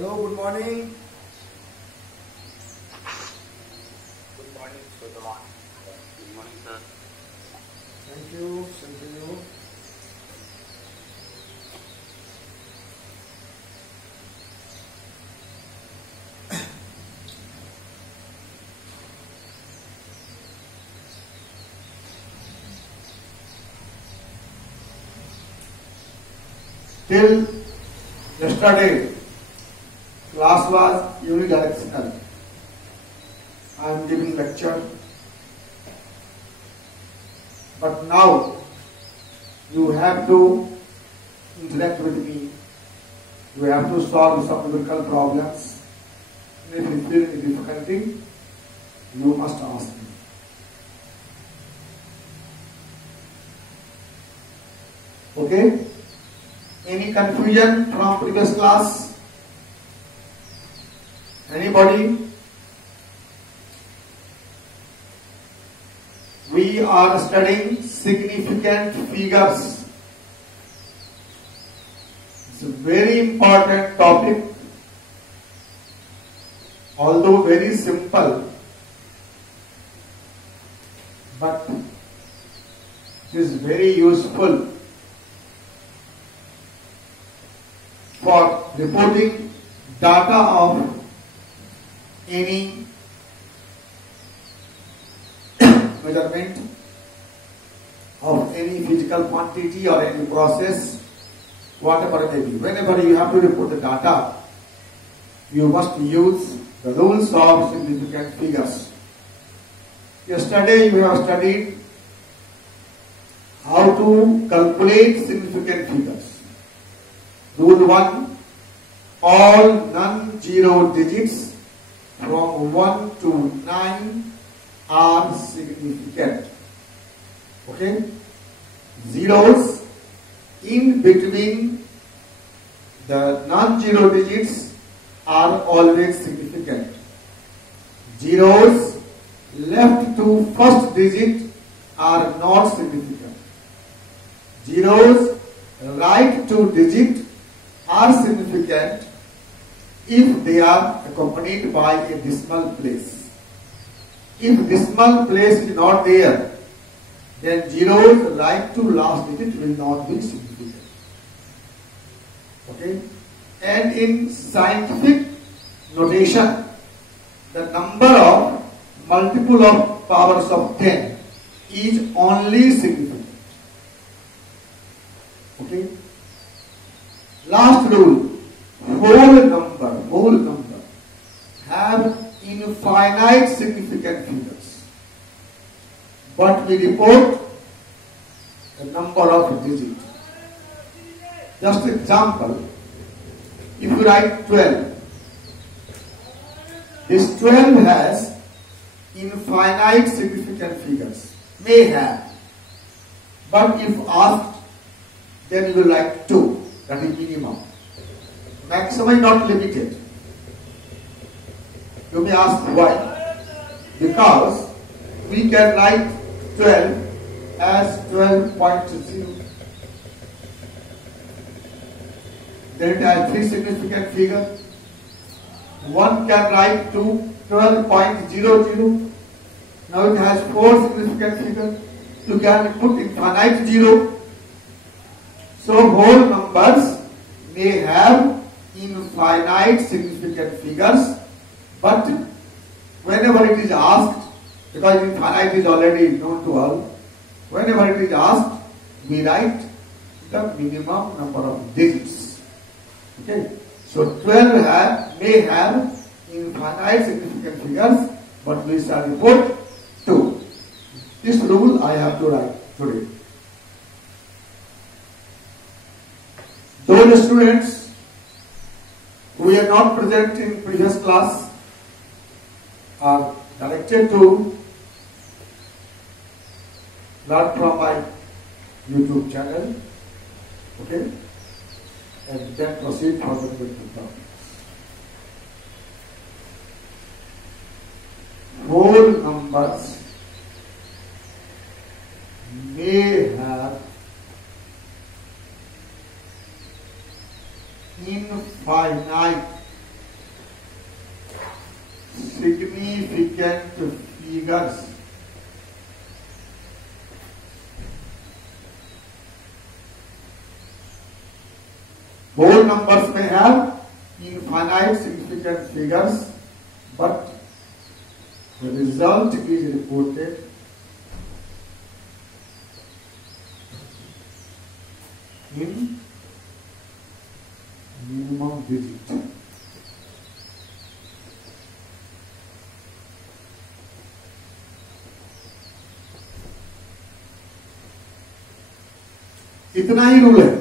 Hello, good morning. Good morning, sir. Good morning, sir. Thank you. Same to you. Till yesterday, class was unidirectional. I am giving lecture. But now, you have to interact with me. You have to solve some numerical problems. And if you feel any difficulty, you must ask me. Okay? Any confusion from previous class? Anybody? We are studying significant figures. It's a very important topic, although very simple, but it is very useful for reporting data of any measurement of any physical quantity or any process, whatever it may be. Whenever you have to report the data, you must use the rules of significant figures. Yesterday you have studied how to calculate significant figures. Rule 1, all non-zero digits from 1 to 9 are significant. Okay? Zeros in between the non-zero digits are always significant. Zeros left to first digit are not significant. Zeros right to digit are significant if they are accompanied by a decimal place. If decimal place is not there, then zeros right to last digit will not be significant. Okay? And in scientific notation, the number of multiple of powers of 10 is only significant. Okay? Last rule, whole number have infinite significant figures, but we report the number of digits. Just example, if you write 12, this 12 has infinite significant figures, may have, but if asked, then you will write 2, that is minimum. Maximum is not limited. You may ask why? Because we can write 12 as 12.0. Then it has 3 significant figures. One can write to 12.00. Now it has 4 significant figures. You can put infinite 0. So whole numbers may have infinite significant figures, but whenever it is asked, because infinite is already known to all, whenever it is asked, we write the minimum number of digits. Okay? So 12 may have infinite significant figures, but we shall report 2. This rule I have to write today. Those students who are not present in previous class are directed to learn from my YouTube channel, okay, and then proceed further with the topic. Whole numbers may have infinite significant figures. Whole numbers may have infinite significant figures, but the result is reported in minimum digit. इतना ही रूल है।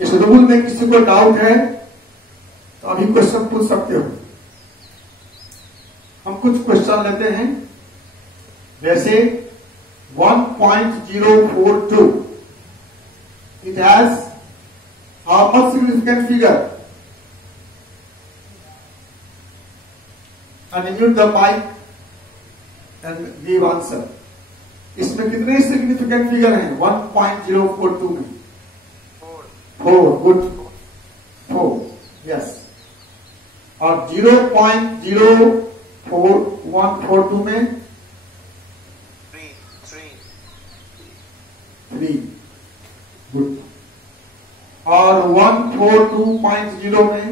इस रूल में किसी को डाउट है तो अभी क्वेश्चन पूछ सकते हो। हम कुछ क्वेश्चन लेते हैं, जैसे 1.042 it has how much significant figure? Unmute the mic and give answer. इसमें कितने सिग्निफिकेंट फिगर हैं 1.042 में? 4 गुड 4 यस। और 0.04142 में 3 गुड। और 142.0 में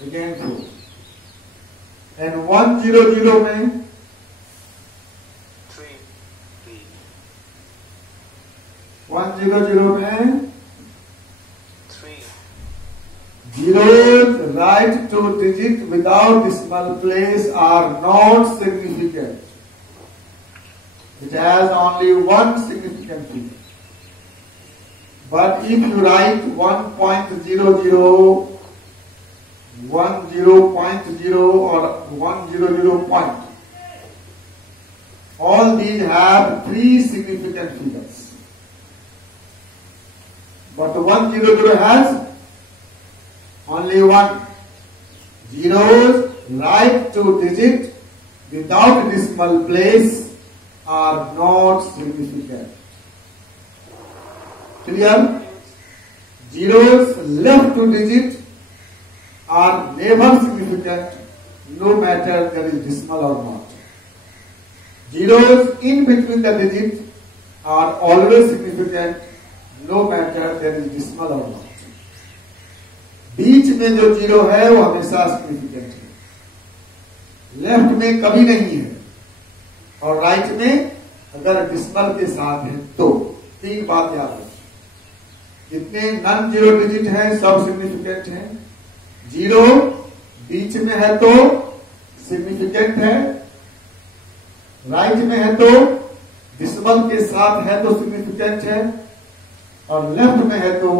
अगेन 4 एंड 100 में 100 में 3 zeros right to digit without decimal place are not significant. It has only one significant figure. But if you write 1.00, 10.0 or 100 point, all these have 3 significant figures. But 100 has only one. Zeros right to digit without decimal place are not significant. Clear? Zeros left to digit are never significant, no matter there is decimal or not. Zeros in between the digits are always significant, no matter there is decimal or not. बीच में जो जीरो है वो हमेशा सिग्निफिकेंट है, लेफ्ट में कभी नहीं है, और राइट में अगर डिसिमल के साथ है तो। 3 बात याद रखिए, जितने नॉन जीरो डिजिट हैं सब सिग्निफिकेंट हैं। जीरो बीच में है तो सिग्निफिकेंट है, राइट में है तो डिसिमल के साथ है तो सिग्निफिकेंट है, और लेफ्ट में है तो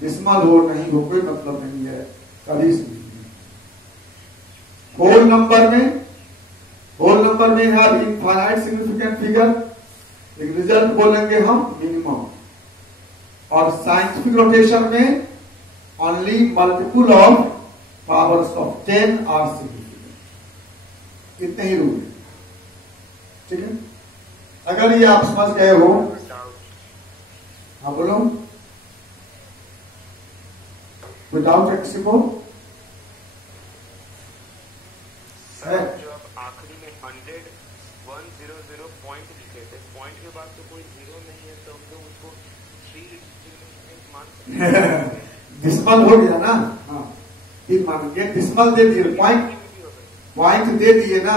डिसिमल हो नहीं हो कोई मतलब नहीं है, कभी होल नंबर में है इनफाइनाइट सिग्निफिकेंट फिगर, एक रिजल्ट बोलेंगे हम मिनिमम। और साइंटिफिक रोटेशन में only multiple of powers of 10 are significant. इतने ही रूल है, ठीक है। अगर ये आप समझ गए हो, हाँ बोलो, विदाउट एक्सिपो जो आप आखिरी में 100 100 पॉइंट लिखे थे, पॉइंट के बाद तो कोई जीरो नहीं है, तो हम लोग उसको 3 मान सकते हैं। डिसिमल हो गया ना, हाँ 3 मान के डिसिमल दे दिए, पॉइंट दे दिए ना।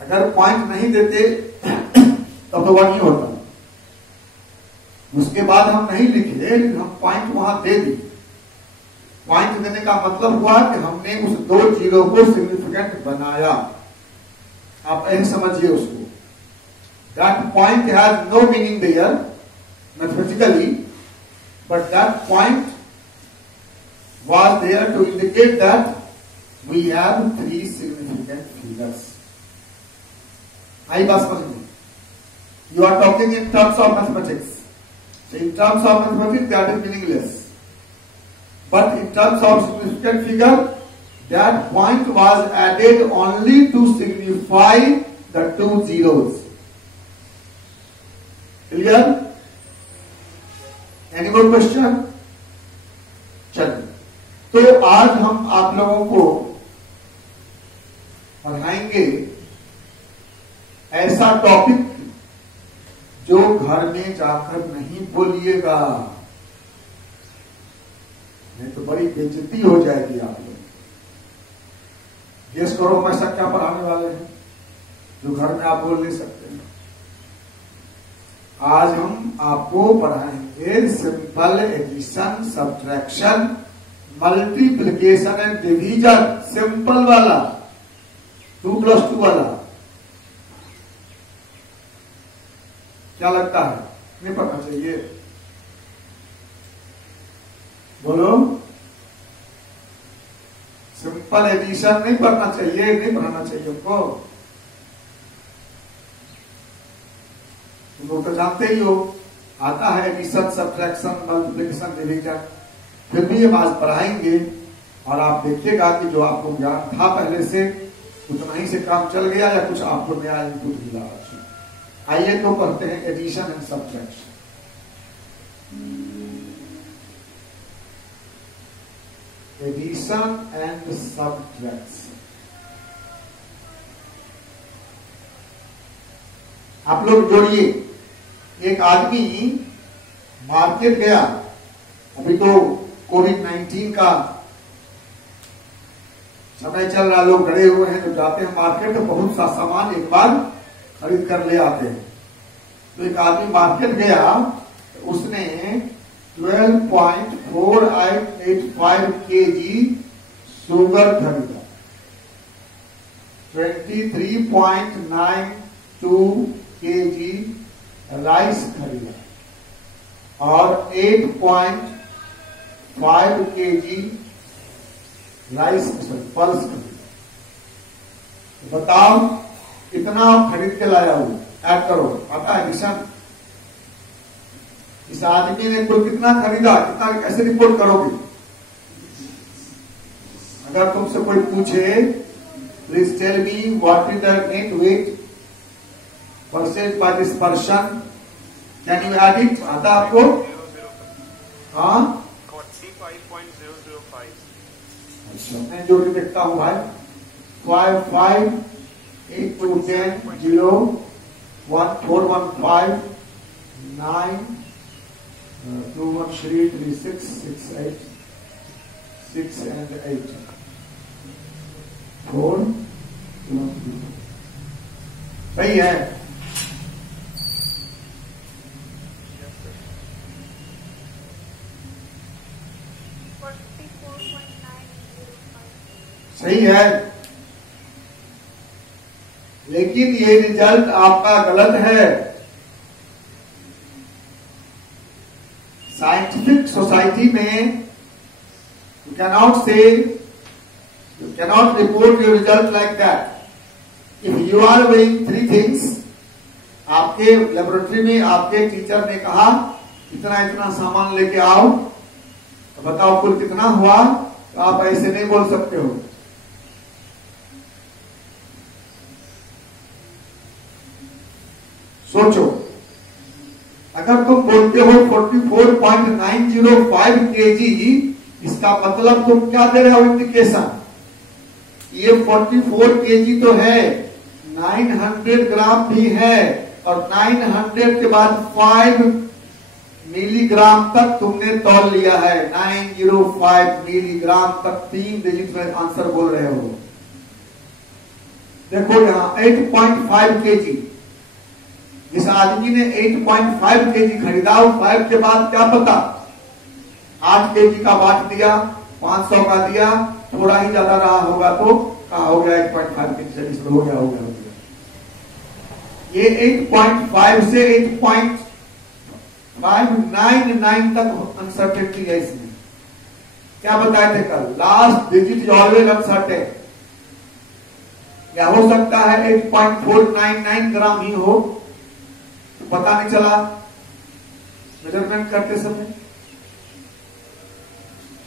अगर पॉइंट नहीं देते तब तो 1 ही होता। उसके बाद हम नहीं लिखे, लेकिन हम पॉइंट वहां दे दिए। पॉइंट देने का मतलब हुआ कि हमने उस 2 जीरो को सिग्निफिकेंट बनाया। आप ऐसे समझिए उसको। That point has no meaning there mathematically, but that point was there to indicate that we have 3 significant figures. आई बात समझ में? You are talking in terms of mathematics. In terms of mathematics, that is meaningless. But in terms of significant figure, that point was added only to signify the 2 zeros. Clear? Any more question? चलिए तो आज हम आप लोगों को पढ़ाएंगे ऐसा टॉपिक जो घर में जाकर नहीं बोलिएगा, नहीं तो बड़ी बेइज्जती हो जाएगी आप लोग। गेस करो हम ऐसा क्या पढ़ाने वाले हैं जो घर में आप बोल नहीं सकते हैं। आज हम आपको पढ़ाएंगे simple addition, subtraction, multiplication and division, simple वाला 2+2 वाला। क्या लगता है, नहीं पढ़ना चाहिए? बोलो, सिंपल एडिशन नहीं पढ़ना चाहिए, नहीं पढ़ाना चाहिए हमको? तुम लोग तो जानते ही हो, आता है एडिशन, सब्ट्रैक्शन, मल्टीप्लिकेशन, डिवीजन। फिर भी हम आज पढ़ाएंगे और आप देखिएगा कि जो आपको ज्ञान था पहले से उतना ही से काम चल गया या कुछ आपको नया इनपुट मिला। आइए तो पढ़ते हैं addition and subtraction. Addition and subtraction. आप लोग जोड़िए, एक आदमी मार्केट गया, अभी तो कोविड-19 का समय चल रहा, लोग गड़े हुए हैं, तो जाते हैं मार्केट तो बहुत सा सामान एक बार खरीद कर ले आते हैं। तो एक आदमी मार्केट गया, उसने 12.4885 केजी शुगर खरीदा, 23.92 केजी राइस खरीदा और 8.5 केजी राइस पल्स खरीदा। बताओ कितना खरीद के लाया वो? ऐड करो, आता है एडिशन। इस आदमी ने कुल कितना खरीदा, कितना, कैसे रिपोर्ट करोगे? अगर तुमसे कोई पूछे please tell me what is the net weight percent by this person, can you add it? आता आपको? हाँ, 45.005। अच्छा, मैं जोड़ के देखता हूं भाई। 5 5 8 2 10 0 1 4 1 5 9 2 1 3 3 6 6 8 6 and 8 4 2 3। सही है। सही है, लेकिन ये रिजल्ट आपका गलत है। साइंटिफिक सोसाइटी में you cannot say, you cannot report your result like that. If you are weighing 3 things, आपके लेबोरेटरी में आपके टीचर ने कहा इतना इतना सामान लेके आओ, तो बताओ कुल कितना हुआ, तो आप ऐसे नहीं बोल सकते हो। सोचो, अगर तुम बोलते हो 44.905 केजी, इसका मतलब तुम क्या दे रहे हो इंडिकेशन? ये 44 केजी तो है, 900 ग्राम भी है, और 900 के बाद 5 मिलीग्राम तक तुमने तौल लिया है। 905 मिलीग्राम तक 3 डिजिट में आंसर बोल रहे हो। देखो यहां 8.5 केजी, जिस आदमी ने 8.5 केजी खरीदा, 5 के बाद क्या पता 8 केजी का बांट दिया, 500 का दिया, थोड़ा ही ज्यादा रहा होगा तो कहा हो गया 8.5 केजी से हो गया हो गया। ये 8.5 से 8.599 तक अनसर्टेनिटी है इसमें। क्या बताए थे कल? Last digit is always uncertain. क्या हो सकता है 8.499 ग्राम ही हो, पता नहीं चला मेजरमेंट करते समय।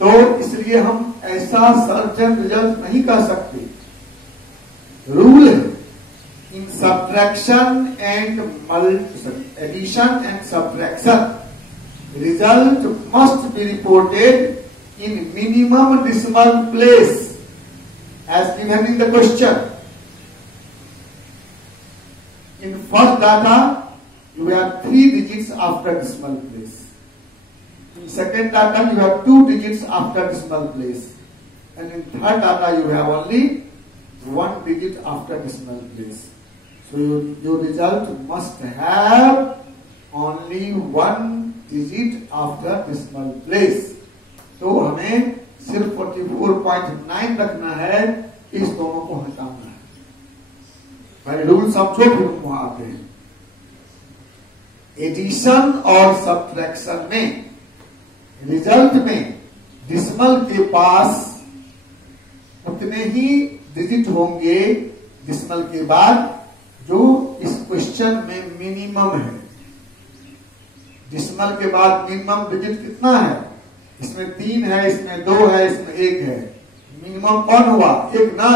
तो इसलिए हम ऐसा सर्च एंड रिजल्ट नहीं कर सकते। रूल है in subtraction and addition and subtraction, result must be reported in minimum decimal place as given in the question. In first data, you have 3 digits after decimal place. In second data, you have 2 digits after decimal place. And in third data, you have only 1 digit after decimal place. So your result must have only 1 digit after decimal place. तो हमें सिर्फ 44.9 रखना है, इस दोनों को हटाना है। पहले रूल समझो, फिर हम वहां आते हैं। एडिशन और सब्ट्रैक्शन में रिजल्ट में डिसिमल के पास उतने ही डिजिट होंगे डिसिमल के बाद जो इस क्वेश्चन में मिनिमम है। डिसिमल के बाद मिनिमम डिजिट कितना है? इसमें 3 है, इसमें 2 है, इसमें 1 है। मिनिमम कौन हुआ? 1 ना।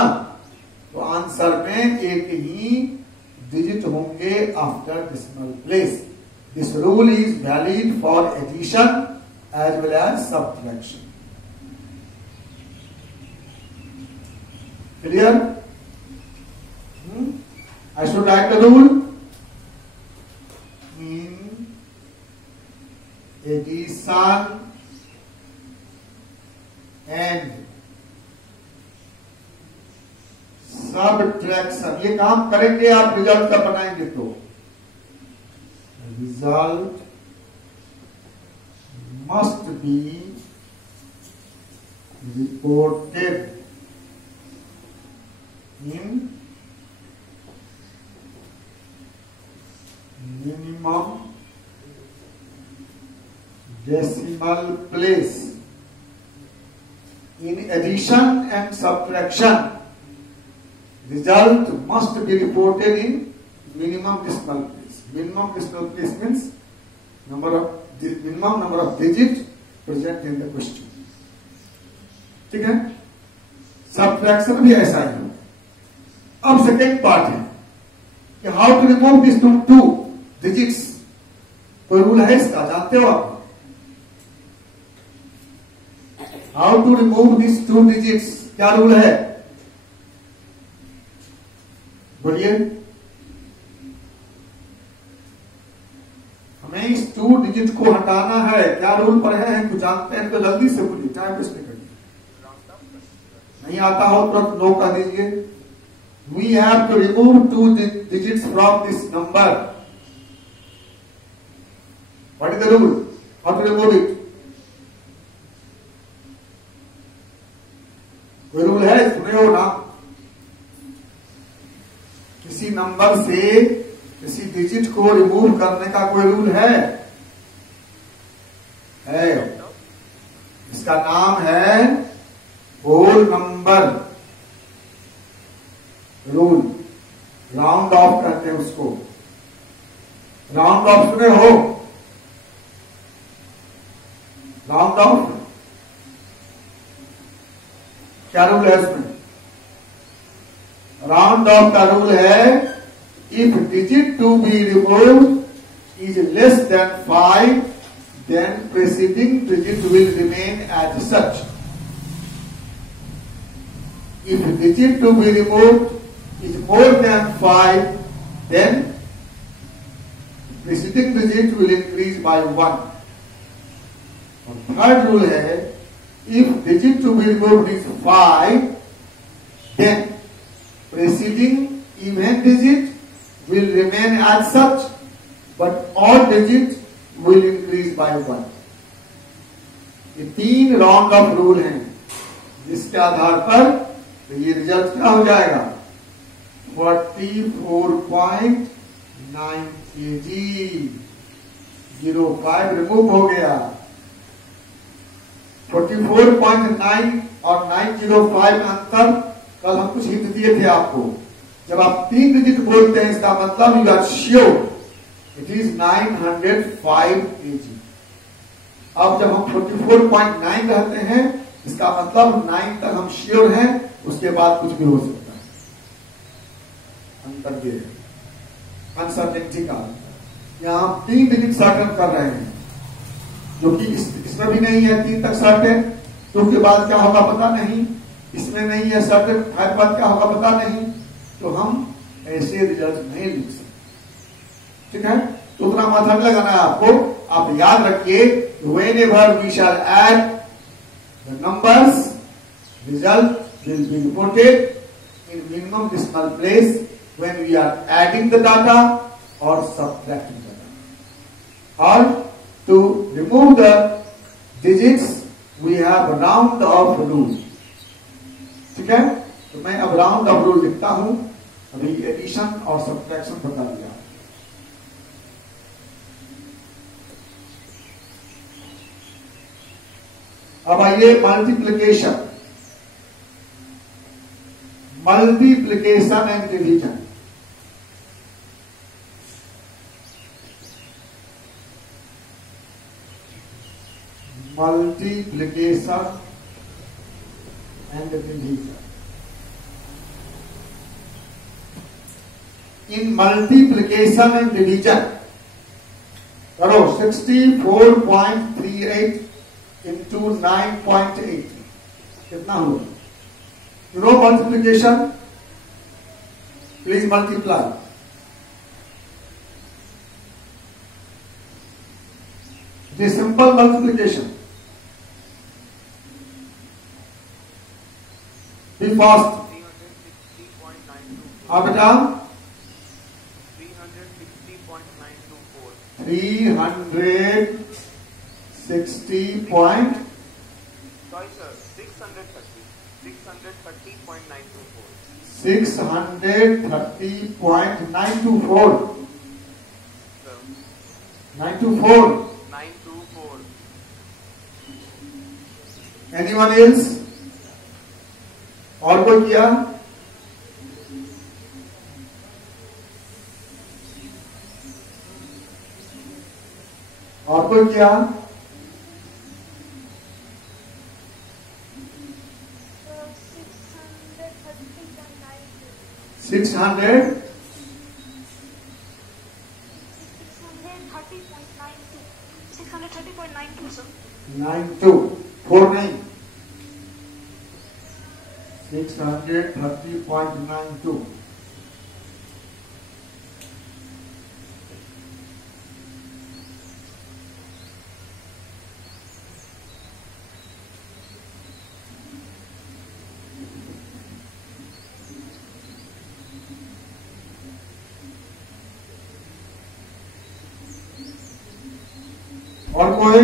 तो आंसर में 1 ही डिजिट होंगे after decimal place. This rule is valid for addition as well as subtraction. Clear? I should write the rule in addition and subtraction। ये काम करेंगे आप, रिजल्ट का बनाएंगे तो result must be reported in minimum decimal place. In addition and subtraction, result must be reported in minimum decimal place. Minimum decimal place means minimum number of digits present in the question. ठीक है? सब्ट्रैक्शन भी ऐसा ही है। अब second part है कि how to remove this two digits. कोई rule है इसका, जानते हो आप? How to remove this 2 digits, क्या रूल है? बोलिए। हमें इस 2 डिजिट को हटाना है, क्या रूल पर है? कुछ जानते हैं तो जल्दी से बोलिए, टाइम वेस्ट नहीं करिए। नहीं आता हो तो नो कर दीजिए। We have to remove 2 digits from this number. What is the rule? How to remove it? कोई रूल है? सुने हो ना? किसी नंबर से किसी डिजिट को रिमूव करने का कोई रूल है? इसका नाम है whole number rule. Round off कहते हैं उसको। राउंड ऑफ सुने हो? राउंड ऑफ क्या रूल है उसमें? राउंड ऑफ का रूल है if digit to be removed is less than 5 then preceding digit will remain as such. If digit to be removed is more than 5, then preceding digit will increase by 1. और third rule है if digit to be removed is 5, then preceding even digit will remain as such, but odd digit will increase by 1. ये 3 round of rule हैं जिसके आधार पर तो ये रिजल्ट क्या हो जाएगा? 44.9 kg 05 रिमूव हो गया। 44.9 और 905 अंतर कल हम कुछ हिंट दिए थे आपको। जब आप 3 डिजिट बोलते हैं इसका मतलब you are sure it is 905 kg। अब जब हम 44.9 कहते हैं इसका मतलब 9 तक हम श्योर हैं, उसके बाद कुछ भी हो सकता है। अंतर ये है अनसर्टेनिटी का। यहां हम 3 डिजिट सर्टेन कर रहे हैं जो कि इसमें भी नहीं है 3 तक सर्टेन, टू के बाद क्या होगा पता नहीं, इसमें नहीं है सर्टेन, 5 बाद क्या होगा पता नहीं, तो हम ऐसे रिजल्ट नहीं लिख सकते। ठीक है, तो उतना माथा नहीं लगाना है आपको। आप याद रखिए, whenever we shall add the numbers, result will be reported in minimum decimal place when we are adding the data or subtracting the data. Or to remove the digits, we have round off rule. ठीक है, तो मैं अब round of rule लिखता हूं। अभी एडिशन और सब्ट्रैक्शन बता दिया। अब आइए multiplication, multiplication and division. Multiplication and division. In multiplication and division करो 64.38 into 9.8 कितना होगा? You know multiplication? Please multiply. It is simple multiplication. Be fast. 360.924. हाँ बेटा, 360.924. 360 point, Sorry sir, 630.924. 630.924. Sir, 924. 924. Anyone else? और कोई किया? और कोई किया? 600 630.92 sir. 92 4 नहीं 630.92। और कोई?